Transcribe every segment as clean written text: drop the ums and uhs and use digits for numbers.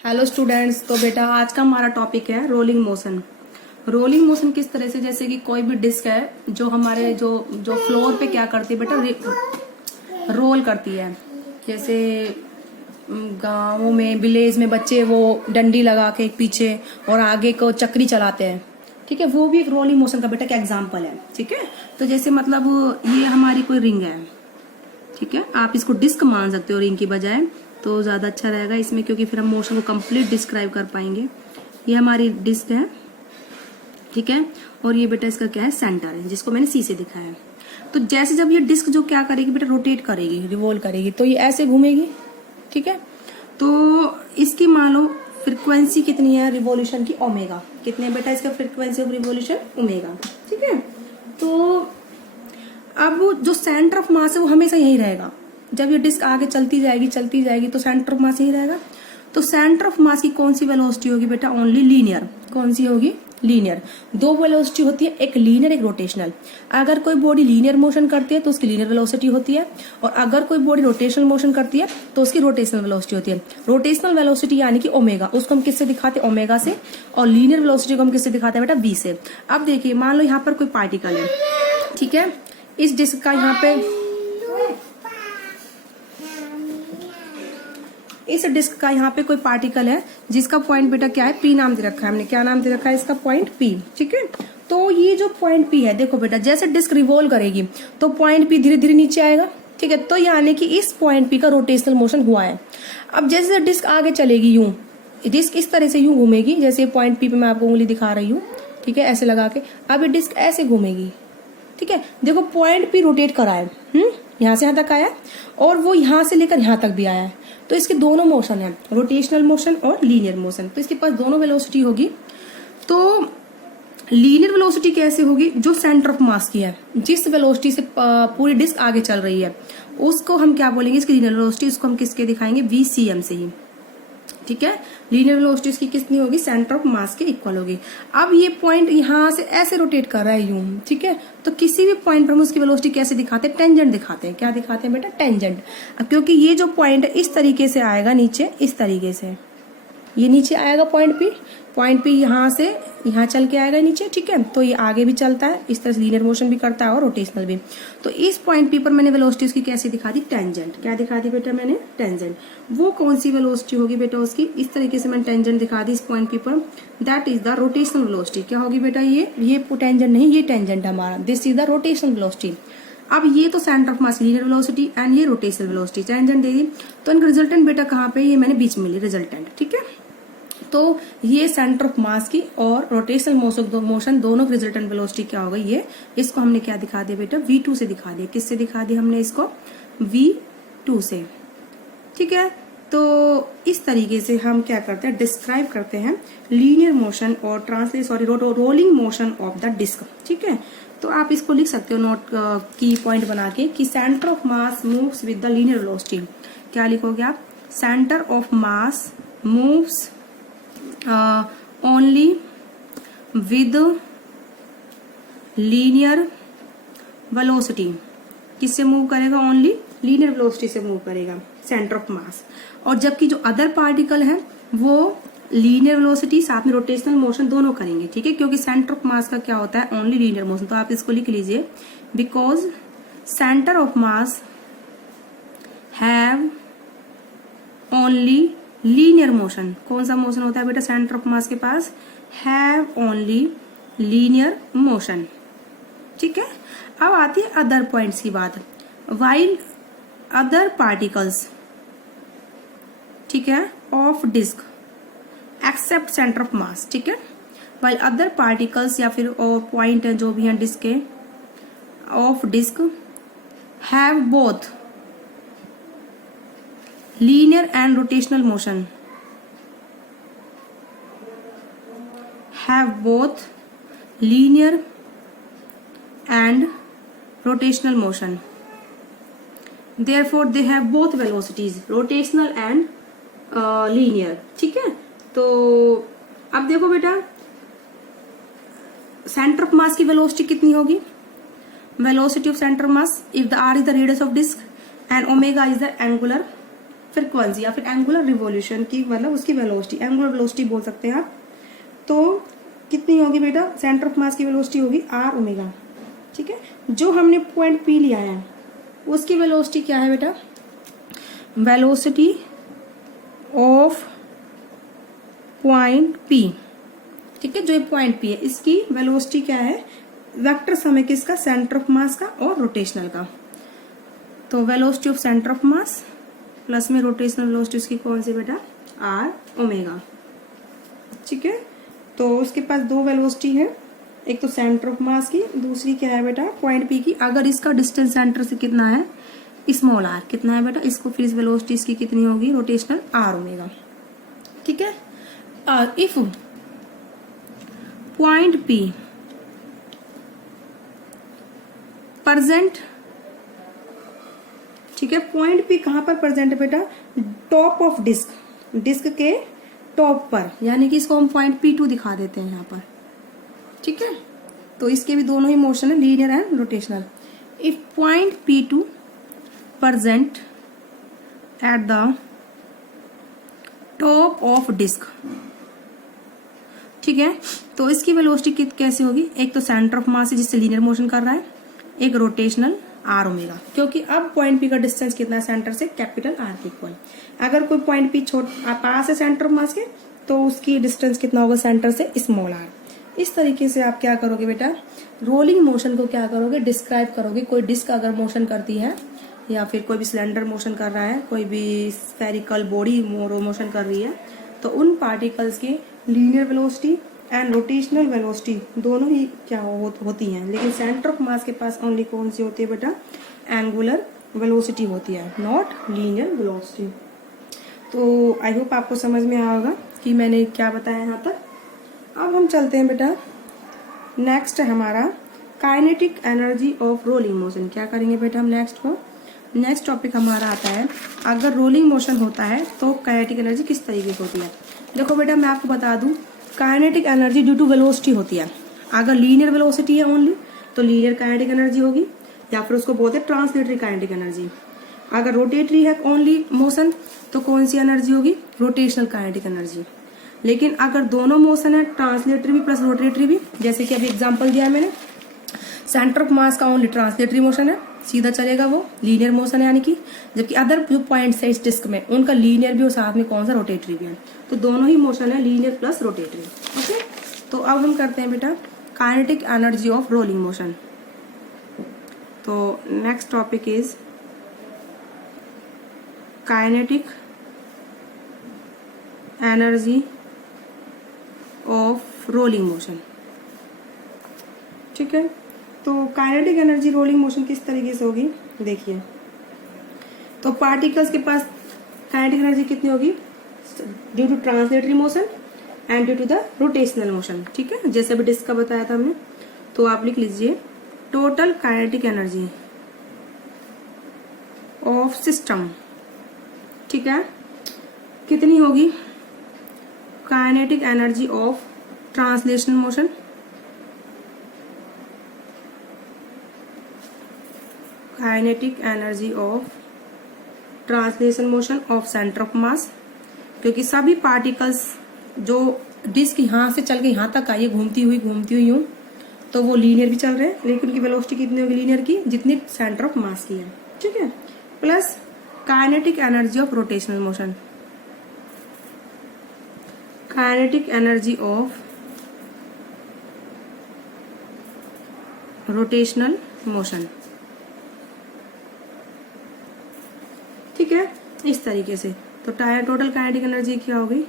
Hello students. तो बेटा आज का हमारा टॉपिक है रोलिंग मोशन। रोलिंग मोशन किस तरह से, जैसे कि कोई भी डिस्क है जो हमारे जो जो फ्लोर पे क्या करती है बेटा, रोल करती है। जैसे गाँवों में विलेज में बच्चे वो डंडी लगा के पीछे और आगे को चक्री चलाते हैं, ठीक है। वो भी एक रोलिंग मोशन का बेटा का एग्जाम्पल है, ठीक है। तो जैसे मतलब ये हमारी कोई रिंग है, ठीक है। आप इसको डिस्क मान सकते हो रिंग की बजाय, तो ज्यादा अच्छा रहेगा इसमें, क्योंकि फिर हम मोशन को कंप्लीट डिस्क्राइब कर पाएंगे। ये हमारी डिस्क है, ठीक है। और ये बेटा इसका क्या है, सेंटर है, जिसको मैंने सी से दिखाया है। तो जैसे जब ये डिस्क जो क्या करेगी बेटा, रोटेट करेगी, रिवॉल्व करेगी, तो ये ऐसे घूमेगी, ठीक है। तो इसकी मान लो फ्रिक्वेंसी कितनी है रिवॉल्यूशन की, ओमेगा। कितने बेटा इसका फ्रिक्वेंसी ऑफ रिवॉल्यूशन, ओमेगा, ठीक है। तो अब जो सेंटर ऑफ मास है वो हमेशा यही रहेगा। जब ये डिस्क आगे चलती जाएगी तो सेंटर ऑफ मास यही रहेगा। तो सेंटर ऑफ मास की कौन सी वेलोसिटी होगी बेटा, ओनली लीनियर। कौन सी होगी, लीनियर। दो वेलोसिटी होती है, एक लीनियर एक रोटेशनल। अगर कोई बॉडी लीनियर मोशन करती है तो उसकी लीनियर वेलोसिटी होती है, और अगर कोई बॉडी रोटेशनल मोशन करती है तो उसकी रोटेशनल वेलोसिटी होती है। रोटेशनल वेलोसिटी यानी कि ओमेगा, उसको हम किससे दिखाते हैं, ओमेगा से। और लीनियर वेलोसिटी को हम किससे दिखाते हैं बेटा, वी से। अब देखिए मान लो यहाँ पर कोई पार्टिकल है, ठीक है। इस डिस्क का यहाँ पे, इस डिस्क का यहाँ पे कोई पार्टिकल है जिसका पॉइंट बेटा क्या है, पी नाम दे रखा है हमने। क्या नाम दे रखा है इसका, पॉइंट पी, ठीक है। तो ये जो पॉइंट पी है, देखो बेटा जैसे डिस्क रिवॉल्व करेगी तो पॉइंट पी धीरे धीरे नीचे आएगा, ठीक है। तो यानी कि इस पॉइंट पी का रोटेशनल मोशन हुआ है। अब जैसे डिस्क आगे चलेगी, यूं डिस्क इस तरह से यूं घूमेगी, जैसे पॉइंट पी पे मैं आपको उंगली दिखा रही हूँ, ठीक है, ऐसे लगा के। अब ये डिस्क ऐसे घूमेगी, ठीक है। देखो पॉइंट पी रोटेट करा है, यहाँ से यहाँ तक आया, और वो यहाँ से लेकर यहाँ तक भी आया है। तो इसके दोनों मोशन है, रोटेशनल मोशन और लीनियर मोशन। तो इसके पास दोनों वेलोसिटी होगी। तो लीनियर वेलोसिटी कैसे होगी, जो सेंटर ऑफ मास की है, जिस वेलोसिटी से पूरी डिस्क आगे चल रही है, उसको हम क्या बोलेंगे, इसकी लीनियर वेलोसिटी। उसको हम किसके दिखाएंगे, VCM से ही, ठीक है। लीनियर वेलोसिटी इसकी कितनी होगी, सेंटर ऑफ मास के इक्वल होगी। अब ये पॉइंट यहाँ से ऐसे रोटेट कर रहा है यूं, ठीक है। तो किसी भी पॉइंट पर हम उसकी वेलोसिटी कैसे दिखाते हैं, टेंजेंट दिखाते हैं। क्या दिखाते हैं बेटा, टेंजेंट। अब क्योंकि ये जो पॉइंट है इस तरीके से आएगा नीचे, इस तरीके से ये नीचे आएगा पॉइंट पी यहाँ से यहाँ चल के आएगा नीचे, ठीक है। तो ये आगे भी चलता है, इस तरह से लीनियर मोशन भी करता है और रोटेशनल भी। तो इस पॉइंट पी पर मैंने वेलोसिटी उसकी कैसी दिखा दी, टेंजेंट। क्या दिखा दी बेटा मैंने, टेंजेंट। वो कौन सी वेलोसिटी होगी बेटा उसकी, इस तरीके से मैंने टेंजेंट दिखा दी इस पॉइंट पी पर, that is the rotational velocity. क्या होगी बेटा, ये टेंजेंट नहीं, ये टेंजेंट हमारा, this is the rotational velocity. अब ये तो centre of mass linear velocity and ये रोटेशनल वेलोसिटी, टेंजेंट दे दी। तो इनका रिजल्टेंट बेटा कहाँ पे, ये मैंने बीच में ली रिजल्टेंट, ठीक है। तो ये सेंटर ऑफ मास की और रोटेशनल मोशन दोनों की रिजल्टेंट वेलोसिटी क्या हो गई, ये इसको हमने क्या दिखा दिया बेटा, V2 से दिखा दिया। किससे दिखा दिया हमने इसको, V2 से, ठीक है। तो इस तरीके से हम क्या करते हैं, डिस्क्राइब करते हैं लीनियर मोशन और rolling motion of the disc, ठीक है। तो आप इसको लिख सकते हो नोट की पॉइंट बना के कि centre of mass moves with the linear velocity. क्या लिखोगे आप, centre of mass moves only with linear velocity। किससे मूव करेगा, ओनली लीनियर वेलोसिटी से मूव करेगा सेंटर ऑफ मास। और जबकि जो अदर पार्टिकल है वो लीनियर वेलोसिटी साथ में रोटेशनल मोशन दोनों करेंगे, ठीक है। क्योंकि सेंटर ऑफ मास का क्या होता है, ओनली लीनियर मोशन। तो आप इसको लिख लीजिए, because centre of mass have only linear motion. कौन सा मोशन होता है बेटा सेंटर ऑफ मास के पास, हैव ओनली लीनियर मोशन, ठीक है। अब आती है अदर पॉइंट्स की बात। वाइल अदर पार्टिकल्स, ठीक है, of disc except centre of mass, ठीक है। वाइल अदर पार्टिकल्स या फिर पॉइंट जो भी हैं डिस्क के, of disc have both linear and rotational motion, have both linear and rotational motion, therefore they have both velocities, rotational and linear, ठीक है। तो अब देखो बेटा सेंटर ऑफ मास की वेलोसिटी कितनी होगी, velocity of centre of mass if the r is the radius of disk and omega is the angular फिर कौन सी, या फिर एंगुलर रिवॉल्यूशन की मतलब उसकी वेलोसिटी, एंगुलर वेलोसिटी बोल सकते हैं आप। तो कितनी होगी बेटा, सेंटर ऑफ मास की वेलोसिटी होगी r ओमेगा। ठीक है, जो हमने पॉइंट P लिया है उसकी वेलोसिटी क्या है बेटा, वेलोसिटी ऑफ पॉइंट P। ठीक है, जो पॉइंट P है इसकी वेलोसिटी क्या है, वेक्टर सम है किसका, सेंटर ऑफ मास का और रोटेशनल का। तो velocity of centre of mass plus में रोटेशनल वेलोसिटी उसकी कौन सी बेटा, r ओमेगा। ठीक है, तो उसके पास दो वेलोसिटी है, एक तो सेंटर ऑफ मास की, दूसरी क्या है बेटा पॉइंट P की। अगर इसका डिस्टेंस सेंटर से कितना है, स्मॉल r कितना है बेटा, इसको फिर इस वेलोसिटी इसकी कितनी होगी, रोटेशनल r ओमेगा। ठीक है, इफ पॉइंट P प्रेजेंट, ठीक है, पॉइंट P कहां पर प्रेजेंट है बेटा, टॉप ऑफ डिस्क, डिस्क के टॉप पर, यानी कि इसको हम पॉइंट P2 दिखा देते हैं यहाँ पर। ठीक है, तो इसके भी दोनों ही मोशन है, linear and rotational. If point P2 present at the top of disc, ठीक है, तो इसकी वेलोसिटी कैसे होगी, एक तो सेंटर ऑफ मास है जिससे लीनियर मोशन कर रहा है, एक रोटेशनल r ओमेगा, क्योंकि अब पॉइंट P का डिस्टेंस कितना है सेंटर से, कैपिटल R के इक्वल। अगर कोई पॉइंट P पास है सेंटर ऑफ मास के तो उसकी डिस्टेंस कितना होगा सेंटर से, स्मॉल r। इस तरीके से आप क्या करोगे बेटा, रोलिंग मोशन को क्या करोगे, डिस्क्राइब करोगे। कोई डिस्क अगर मोशन करती है या फिर कोई भी सिलेंडर मोशन कर रहा है, कोई भी स्फेरिकल बॉडी मोशन कर रही है, तो उन पार्टिकल्स की linear velocity and rotational velocity दोनों ही क्या होती हैं, लेकिन सेंटर ऑफ मास के पास ओनली कौन सी होती है बेटा, एंगुलर वेलोसिटी होती है, नॉट लीनियर वेलोसिटी। तो आई होप आपको समझ में आया होगा कि मैंने क्या बताया यहाँ पर। अब हम चलते हैं बेटा, नेक्स्ट है हमारा kinetic energy of rolling motion. क्या करेंगे बेटा हम नेक्स्ट टॉपिक हमारा आता है, अगर रोलिंग मोशन होता है तो काइनेटिक एनर्जी किस तरीके से होती है। देखो बेटा मैं आपको बता दूं, kinetic energy due to velocity होती है। अगर लीनियर वेलोसिटी है ओनली तो लीनियर काइनेटिक एनर्जी होगी, या फिर उसको बोलते हैं ट्रांसलेटरी काइनेटिक एनर्जी। अगर रोटेटरी है ओनली मोशन तो कौन सी एनर्जी होगी, रोटेशनल काइनेटिक एनर्जी। लेकिन अगर दोनों मोशन है, ट्रांसलेटरी भी प्लस रोटेटरी भी, जैसे कि अभी एग्जांपल दिया है मैंने, सेंटर ऑफ मास का ओनली ट्रांसलेटरी मोशन है, सीधा चलेगा वो लीनियर मोशन है, यानी कि जबकि अदर जो पॉइंट्स है इस डिस्क में उनका लीनियर भी और साथ में कौन सा रोटेटरी भी है। तो दोनों ही मोशन है, लीनियर प्लस रोटेटरी। ओके, तो अब हम करते हैं बेटा kinetic energy of rolling motion. तो next topic is kinetic energy of rolling motion. ठीक है, तो काइनेटिक एनर्जी रोलिंग मोशन किस तरीके से होगी, देखिए। तो पार्टिकल्स के पास काइनेटिक एनर्जी कितनी होगी, due to translatory motion and due to the rotational motion. ठीक है, जैसे अभी डिस्क का बताया था हमने, तो आप लिख लीजिए total kinetic energy of system. ठीक है, कितनी होगी, kinetic energy of translational motion, kinetic energy of translation motion of centre of मास, क्योंकि सभी पार्टिकल्स जो डिस्क यहाँ से चल के यहाँ तक आई है घूमती हुई हूँ, तो वो लीनियर भी चल रहे हैं, लेकिन उनकी वेलोसिटी कितनी होगी लीनियर की, जितनी सेंटर ऑफ मास की है। ठीक है, plus kinetic energy of rotational motion, kinetic energy of rotational motion. ठीक है, इस तरीके से। तो टोटल काइनेटिक एनर्जी क्या होगी,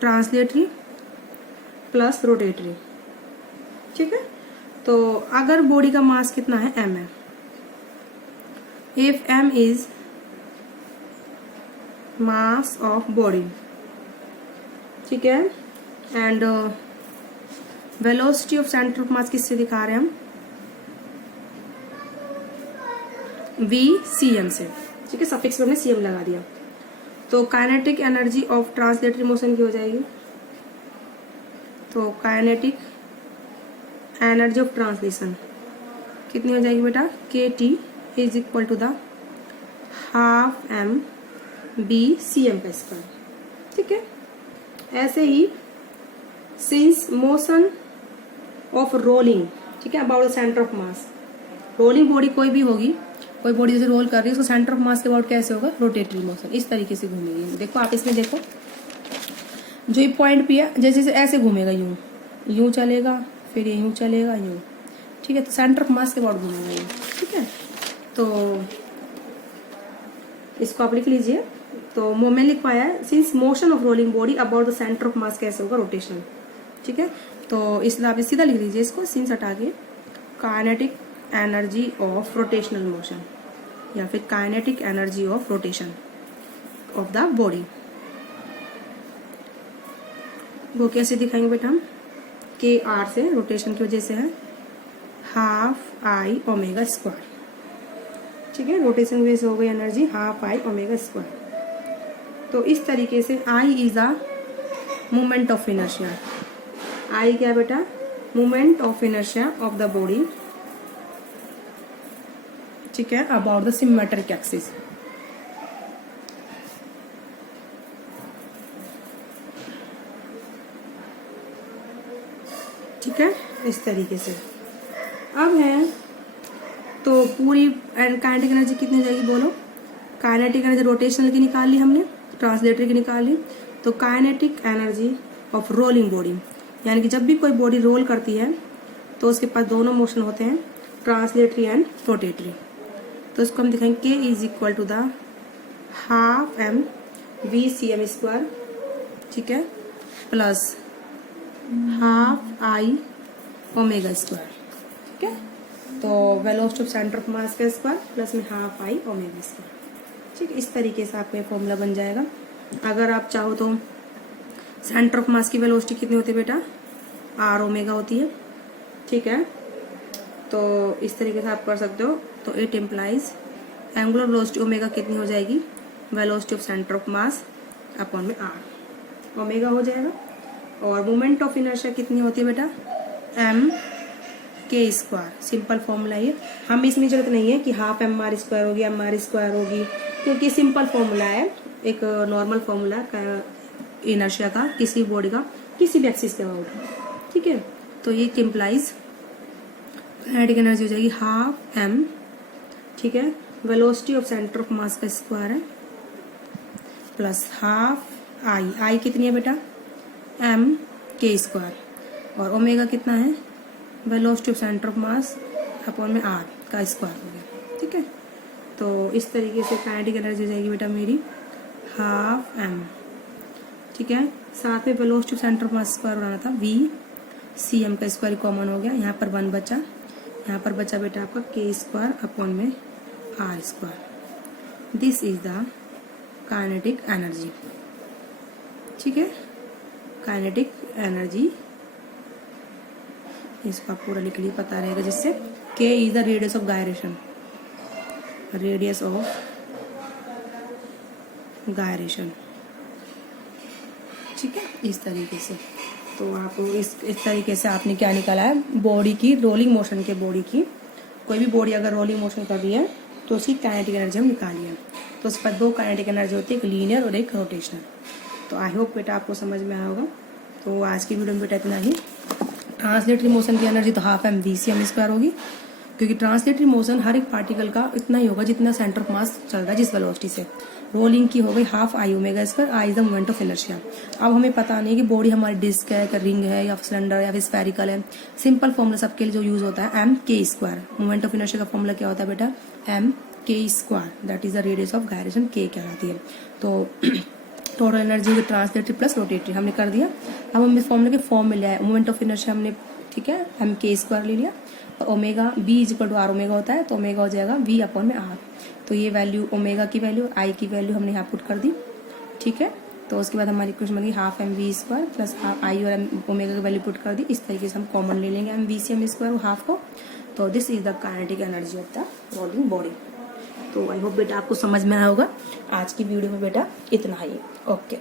ट्रांसलेटरी प्लस रोटेटरी। ठीक है, तो अगर बॉडी का मास कितना है, m है, if m is mass of body, ठीक है, and velocity of centre of मास किससे दिखा रहे हैं हम, VCM से। ठीक है, सफिक्स में हमने CM लगा दिया। तो kinetic energy of translatory motion की हो जाएगी, तो काइनेटिक एनर्जी ऑफ ट्रांसलेशन कितनी हो जाएगी बेटा, KT is equal to the half m BCM का स्क्वायर। ठीक है, ऐसे ही सिंस मोशन ऑफ रोलिंग, ठीक है, about the centre of mass, rolling body कोई भी होगी, कोई बॉडी जैसे रोल कर रही है उसका सेंटर ऑफ मास के अबाउट कैसे होगा, रोटेटरी मोशन, इस तरीके से घूमेगी। देखो आप इसमें देखो, जो ये पॉइंट पी है जैसे जैसे ऐसे घूमेगा, यूं चलेगा, फिर ये यूं चलेगा, यूं, ठीक है, तो सेंटर ऑफ मास के अबाउट घूमेगा ये। ठीक है, तो इसको आप लिख लीजिए। तो मैंने लिखवाया है since motion of rolling body about the centre of मास कैसे होगा, रोटेशन। ठीक है, तो इसलिए आप सीधा लिख लीजिए इसको, सिंस हटा के, kinetic energy of rotational motion, या फिर kinetic energy of rotation of the body. वो कैसे दिखाएंगे बेटा हम, के आर से, रोटेशन की वजह से है हाफ आई ओमेगा स्क्वायर। ठीक है, रोटेशन की वजह से हो गई energy half I omega square. तो इस तरीके से I is a moment of inertia. I क्या बेटा, moment of inertia of the body, ठीक है, अबाउट द सिमेट्रिक एक्सिस। ठीक है, इस तरीके से। अब है तो पूरी काइनेटिक एनर्जी कितनी जाएगी बोलो, काइनेटिक एनर्जी रोटेशनल की निकाल ली हमने, ट्रांसलेटरी की निकाल ली, तो kinetic energy of rolling body, यानी कि जब भी कोई बॉडी रोल करती है तो उसके पास दोनों मोशन होते हैं, ट्रांसलेटरी एंड रोटेटरी। तो इसको हम दिखाएंगे K is equal to the half M V C M square, ठीक है, plus half I omega square. ठीक है, तो velocity of centre of mass का स्क्वायर प्लस में हाफ आई ओमेगा स्क्वायर। ठीक, इस तरीके से आपका फॉर्मूला बन जाएगा। अगर आप चाहो तो सेंटर ऑफ मास की वेलोसिटी कितनी होती है बेटा, आर ओमेगा होती है। ठीक है, तो इस तरीके से आप कर सकते हो। तो it implies angular velocity omega कितनी हो जाएगी, velocity of centre of mass upon में आर ओमेगा हो जाएगा। और मोमेंट ऑफ इनर्शिया कितनी होती है बेटा, एम के स्क्वायर। सिंपल फॉर्मूला ये, हम इसमें जरूरत नहीं है कि हाफ एम आर स्क्वायर होगी, एम आर स्क्वायर होगी, क्योंकि सिंपल फॉर्मूला है, एक नॉर्मल फॉर्मूला इनर्शिया का, किसी बॉडी का किसी भी एक्सिस के अबाउट। ठीक है, तो ये इम्प्लाइज काइनेटिक एनर्जी हो जाएगी हाफ एम, ठीक है, velocity of centre of mass का स्क्वायर है, प्लस हाफ आई, आई कितनी है बेटा, एम के स्क्वायर, और ओमेगा कितना है, velocity of centre of mass upon में आर का स्क्वायर हो गया। ठीक है, तो इस तरीके से काइनेटिक एनर्जी हो जाएगी बेटा मेरी हाफ एम। ठीक है, साथ में velocity of centre of mass square बनाना था, वी सी एम का स्क्वायर कॉमन हो गया, यहाँ पर 1 बचा, यहाँ पर बचा बेटा आपका के स्क्वायर अपॉन में R square. This is the kinetic energy. ठीक है, काइनेटिक एनर्जी, इसको आप पूरा लिख लिए, पता रहेगा, जिससे के is the radius of gyration, radius of gyration. ठीक है, इस तरीके से। तो आप इस तरीके से आपने क्या निकाला है, बॉडी की रोलिंग मोशन के, बॉडी की कोई भी बॉडी अगर रोलिंग मोशन कर रही है तो उसकी काइनेटिक एनर्जी हम निकाली है। तो उस पर 2 काइनेटिक एनर्जी होती है, एक लीनियर और एक रोटेशनल। तो आई होप बेटा आपको समझ में आया होगा। तो आज की वीडियो में बेटा इतना ही। ट्रांसलेटरी मोशन की एनर्जी तो half M V C M square होगी, क्योंकि ट्रांसलेटरी मोशन हर एक पार्टिकल का इतना ही होगा जितना सेंटर ऑफ मास चल रहा है जिस वेलोसिटी से। रोलिंग की हो गई half I omega square, I is the moment of inertia. अब हमें पता नहीं कि बॉडी हमारी डिस्क है, रिंग है, या सिलेंडर या फिर स्फेरिकल है। सिंपल फॉर्मूला सबके लिए जो यूज होता है एम के स्क्वायर। मोमेंट ऑफ इनर्शिया का फॉर्मूला क्या होता है बेटा, एम के square, that is the radius of gyration, के कहलाती है। तो टोटल एनर्जी होगी ट्रांसलेटरी प्लस रोटेटरी, हमने कर दिया। अब हम इस फॉर्मूले के फॉर्म में ले आए, मोमेंट ऑफ इनर्शिया हमने, ठीक है, एम के स्क्वायर ले लिया, omega B is equal to R omega होता है, तो ओमेगा हो जाएगा वी अपॉन में आर। तो ये वैल्यू ओमेगा की वैल्यू, आई की वैल्यू हमने यहाँ पुट कर दी। ठीक है, तो उसके बाद हमारी इक्वेशन बन गई half M V square plus half I और एम ओमेगा की वैल्यू पुट कर दी। इस तरीके से हम कॉमन ले लेंगे M V C M square और हाफ को। तो this is the kinetic energy of the rolling body. तो आई होप बेटा आपको समझ में आया होगा। आज की वीडियो में बेटा इतना ही। ओके।